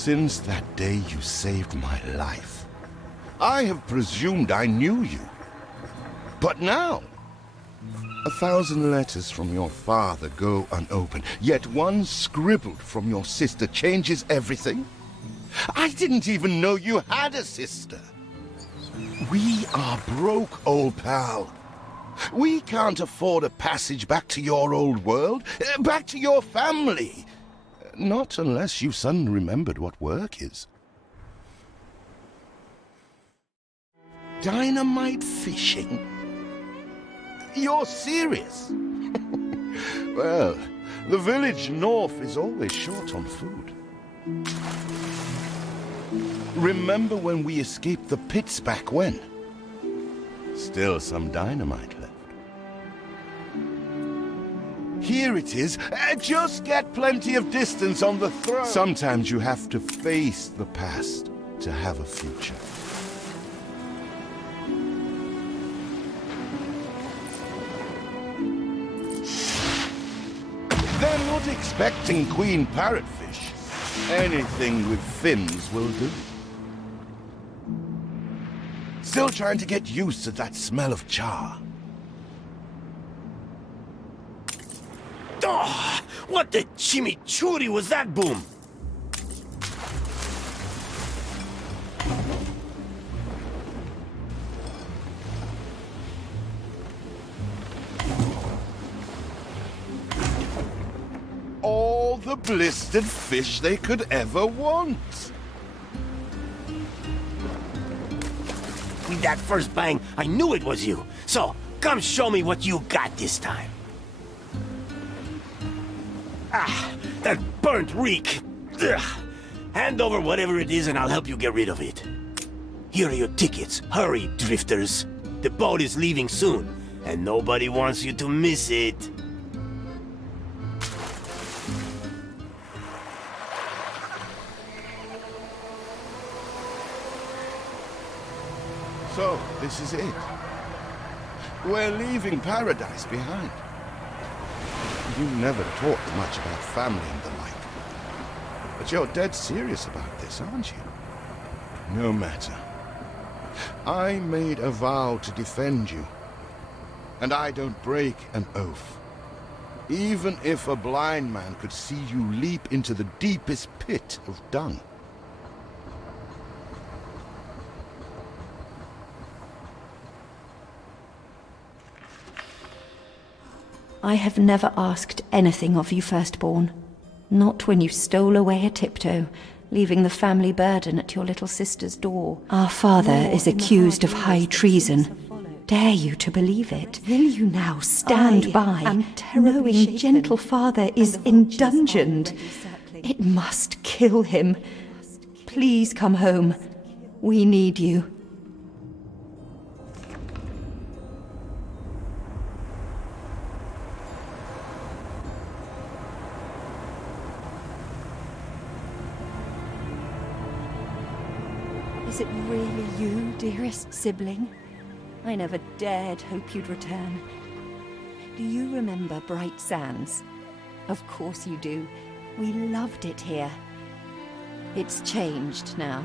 Since that day you saved my life, I have presumed I knew you. But now, 1,000 letters from your father go unopened, yet one scribbled from your sister changes everything? I didn't even know you had a sister. We are broke, old pal. We can't afford a passage back to your old world, back to your family. Not unless you suddenly remembered what work is. Dynamite fishing? You're serious? Well, the village north is always short on food. Remember when we escaped the pits back when? Still some dynamite left. Here it is. Just get plenty of distance on the throw. Sometimes you have to face the past to have a future. They're not expecting queen parrotfish. Anything with fins will do. Still trying to get used to that smell of char. Oh, what the chimichurri was that boom? All the blistered fish they could ever want. With that first bang, I knew it was you. So, come show me what you got this time. Ah, that burnt reek. Ugh. Hand over whatever it is and I'll help you get rid of it. Here are your tickets. Hurry, drifters. The boat is leaving soon, and nobody wants you to miss it. So, this is it. We're leaving paradise behind. You never talked much about family and the like. But you're dead serious about this, aren't you? No matter. I made a vow to defend you. And I don't break an oath. Even if a blind man could see you leap into the deepest pit of dung. I have never asked anything of you, firstborn. Not when you stole away a tiptoe, leaving the family burden at your little sister's door. Our father is accused of high treason. Dare you to believe it? Will you now stand by, knowing gentle father is indungeoned? It must kill him. Please come home. We need you. Is it really you, dearest sibling? I never dared hope you'd return. Do you remember Bright Sands? Of course you do. We loved it here. It's changed now.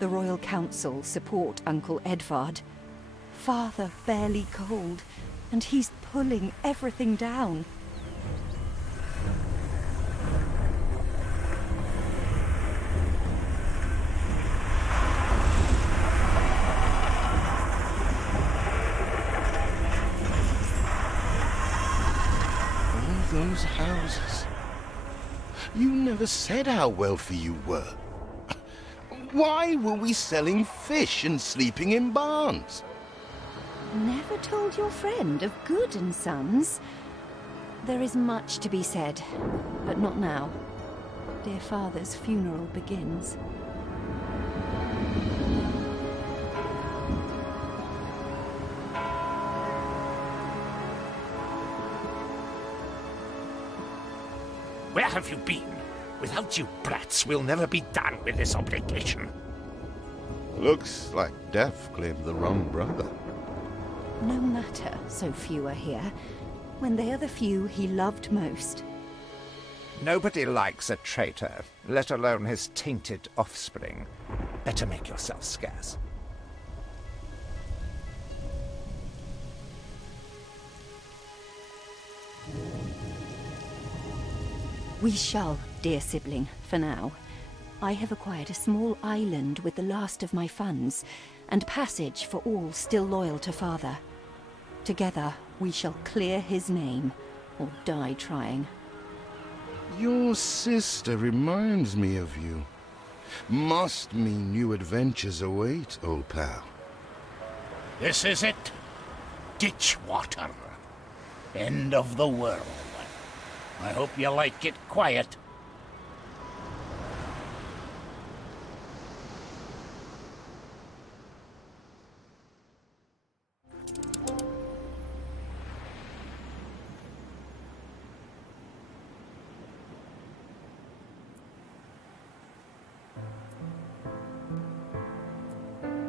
The Royal Council support Uncle Edvard. Father barely cold, and he's pulling everything down. Those houses. You never said how wealthy you were. Why were we selling fish and sleeping in barns? Never told your friend of Good and Sons? There is much to be said, but not now. Dear father's funeral begins. Where have you been? Without you brats, we'll never be done with this obligation. Looks like Death claimed the wrong brother. No matter, so few are here, when they are the few he loved most. Nobody likes a traitor, let alone his tainted offspring. Better make yourself scarce. We shall, dear sibling, for now. I have acquired a small island with the last of my funds, and passage for all still loyal to father. Together, we shall clear his name, or die trying. Your sister reminds me of you. Must mean new adventures await, old pal. This is it. Ditch water. End of the world. I hope you like it quiet.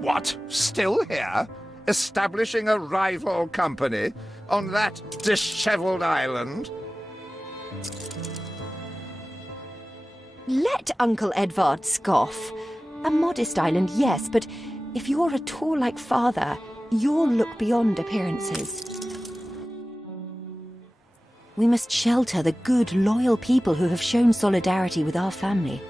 What? Still here? Establishing a rival company? On that disheveled island? Let Uncle Edvard scoff. A modest island, yes, but if you're at all like father, you'll look beyond appearances. We must shelter the good, loyal people who have shown solidarity with our family.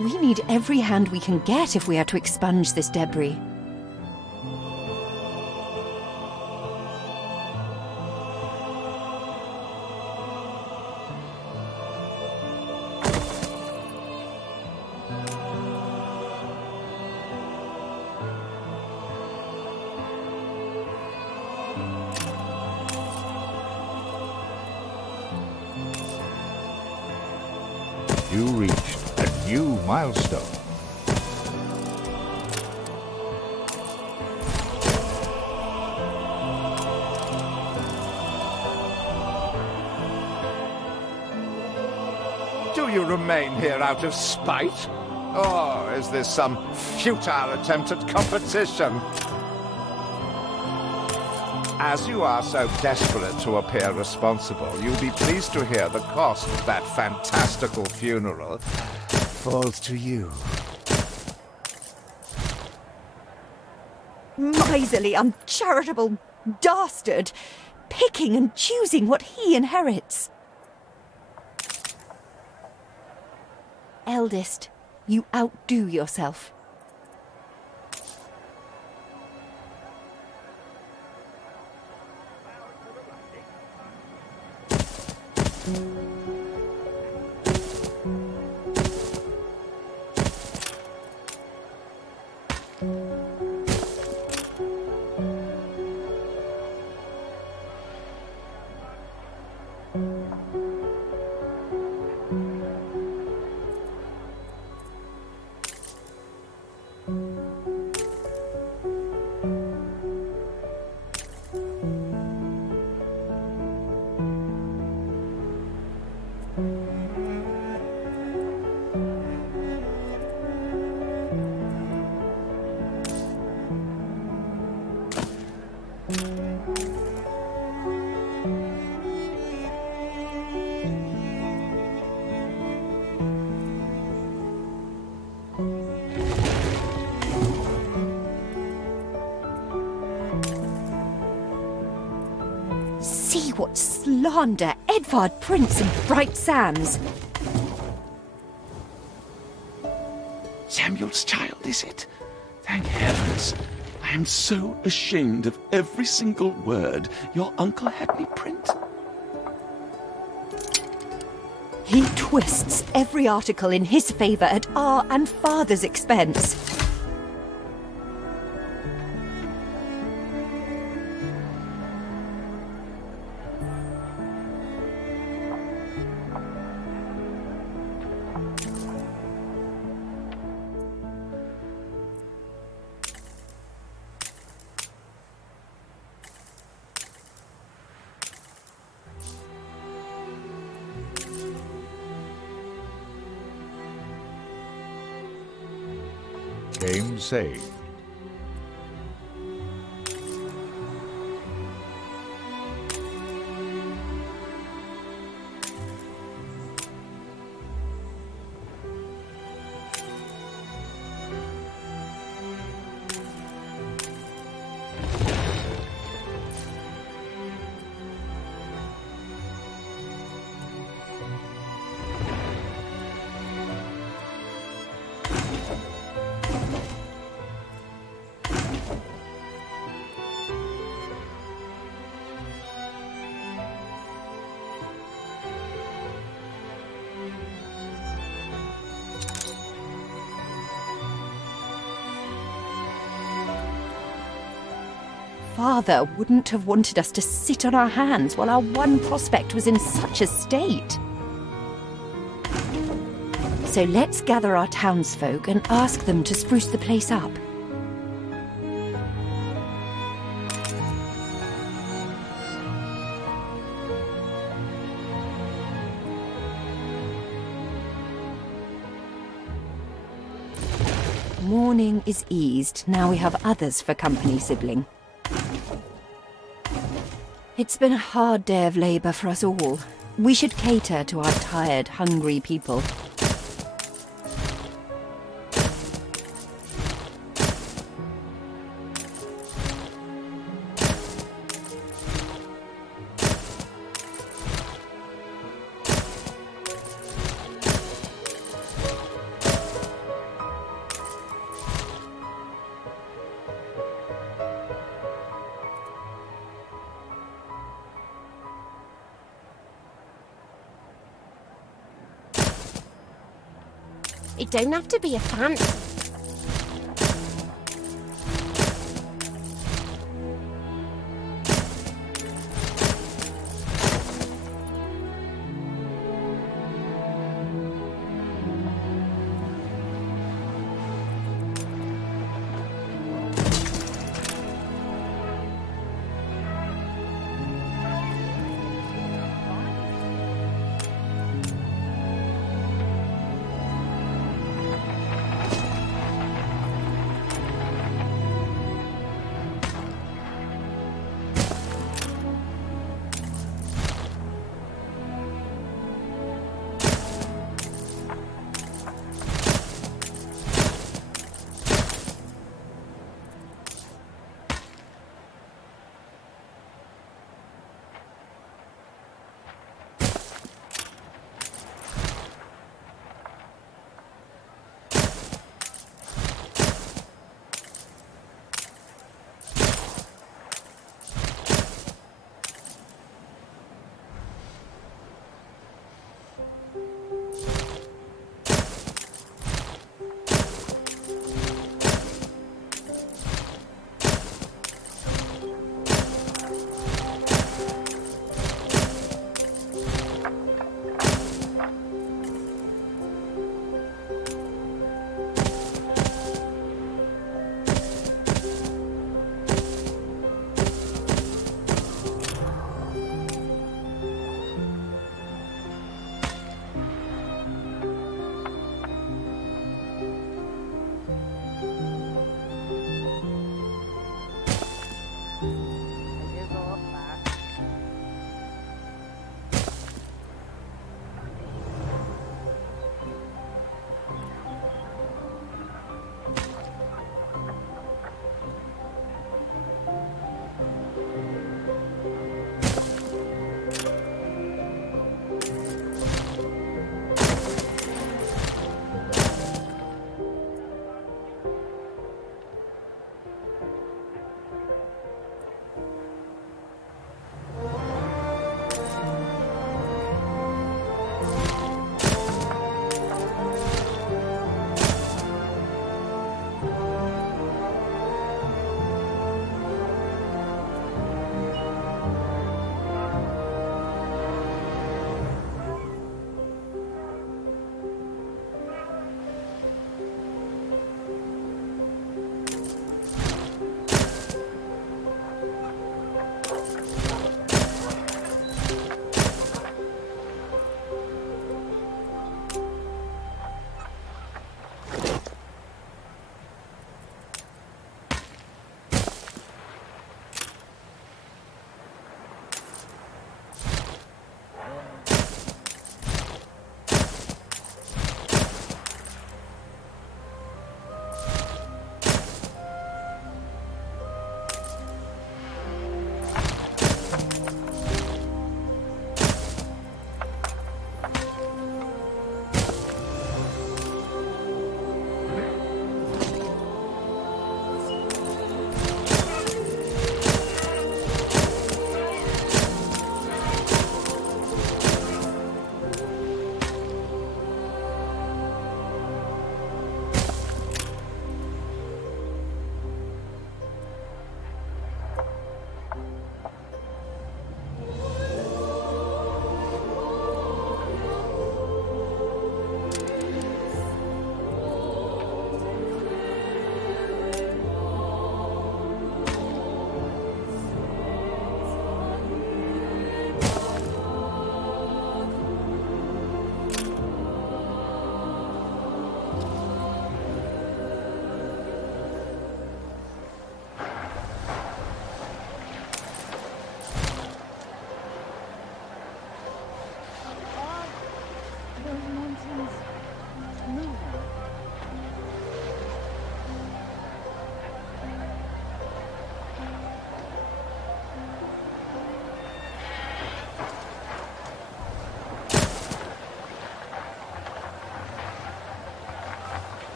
We need every hand we can get if we are to expunge this debris. You reached a new milestone. Do you remain here out of spite? Or is this some futile attempt at competition? As you are so desperate to appear responsible, you'll be pleased to hear the cost of that fantastical funeral falls to you. Miserly, uncharitable dastard! Picking and choosing what he inherits. Eldest, you outdo yourself. See what slander Edvard Prince of Bright Sands. Samuel's child, is it? Thank heavens. I am so ashamed of every single word your uncle had me print. He twists every article in his favor at our and father's expense. Game saved. father wouldn't have wanted us to sit on our hands while our one prospect was in such a state. So let's gather our townsfolk and ask them to spruce the place up. Mourning is eased. Now we have others for company, sibling. It's been a hard day of labor for us all. We should cater to our tired, hungry people. It don't have to be a fancy.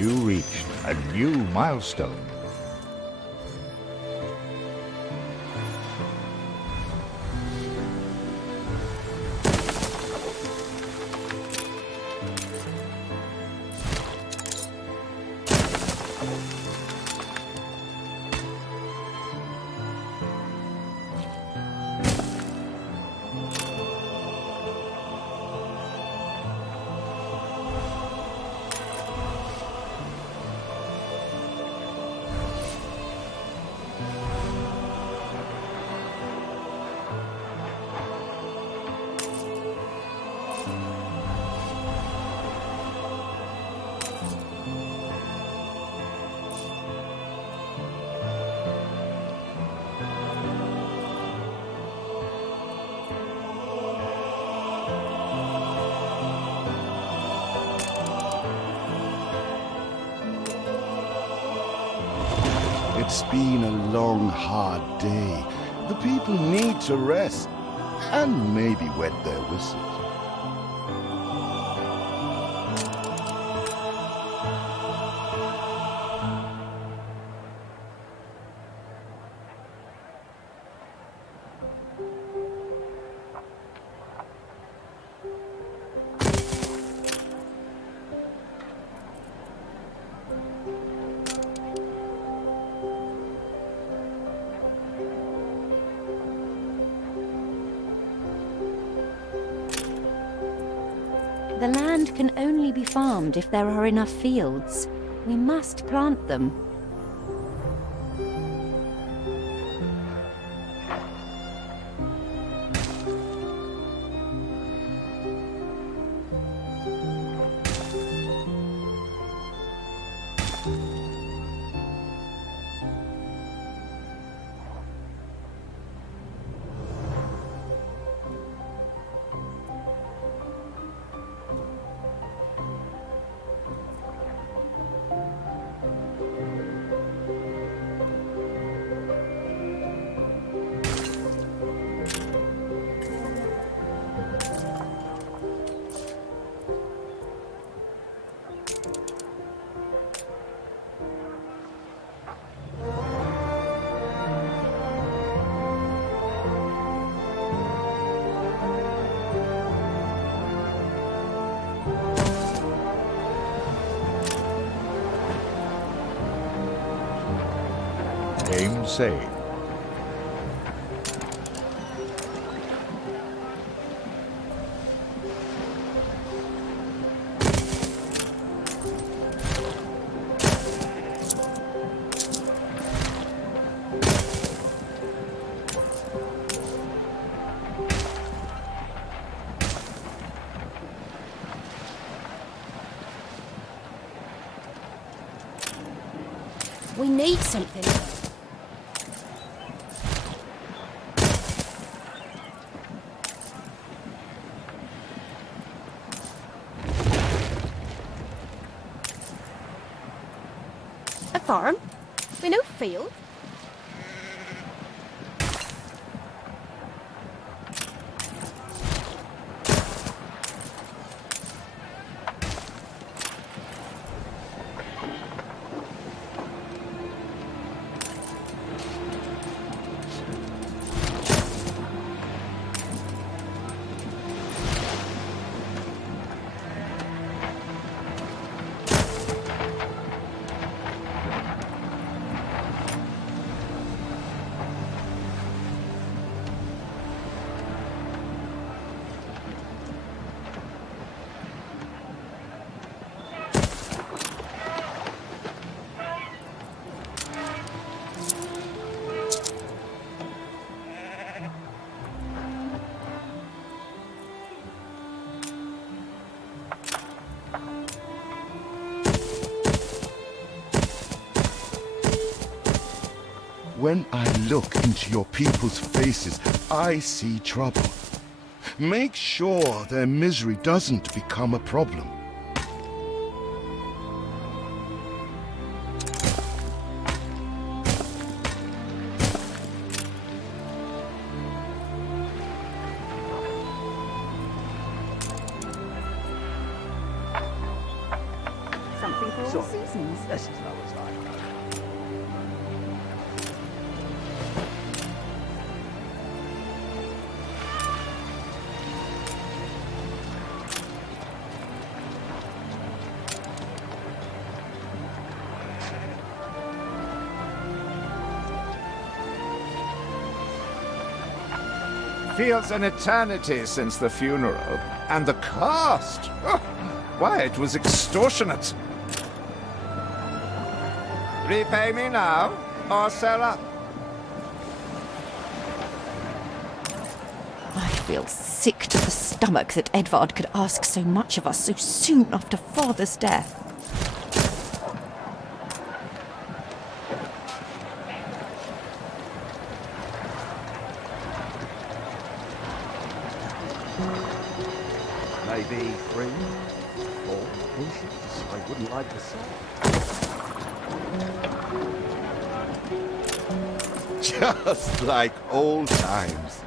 You reached a new milestone. It's been a long, hard day. The people need to rest and maybe wet their whistles. The land can only be farmed if there are enough fields. We must plant them. Game saved. We need something. A farm? We no field? When I look into your people's faces, I see trouble. Make sure their misery doesn't become a problem. Something for all seasons. This is Noah's Ark. Feels an eternity since the funeral. And the cost! Oh, why, it was extortionate. Repay me now, or sell up. I feel sick to the stomach that Edvard could ask so much of us so soon after Father's death. Maybe 3, 4 inches. I wouldn't like to say. Just like old times.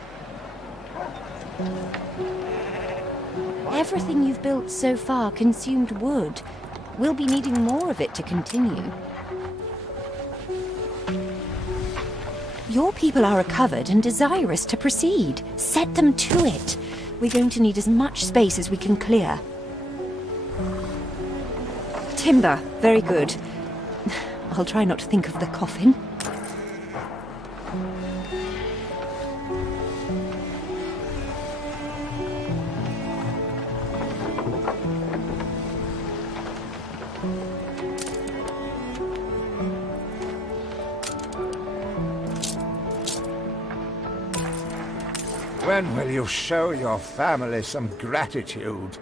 Everything you've built so far consumed wood. We'll be needing more of it to continue. Your people are recovered and desirous to proceed. Set them to it. We're going to need as much space as we can clear. Timber, very good. I'll try not to think of the coffin. When will you show your family some gratitude?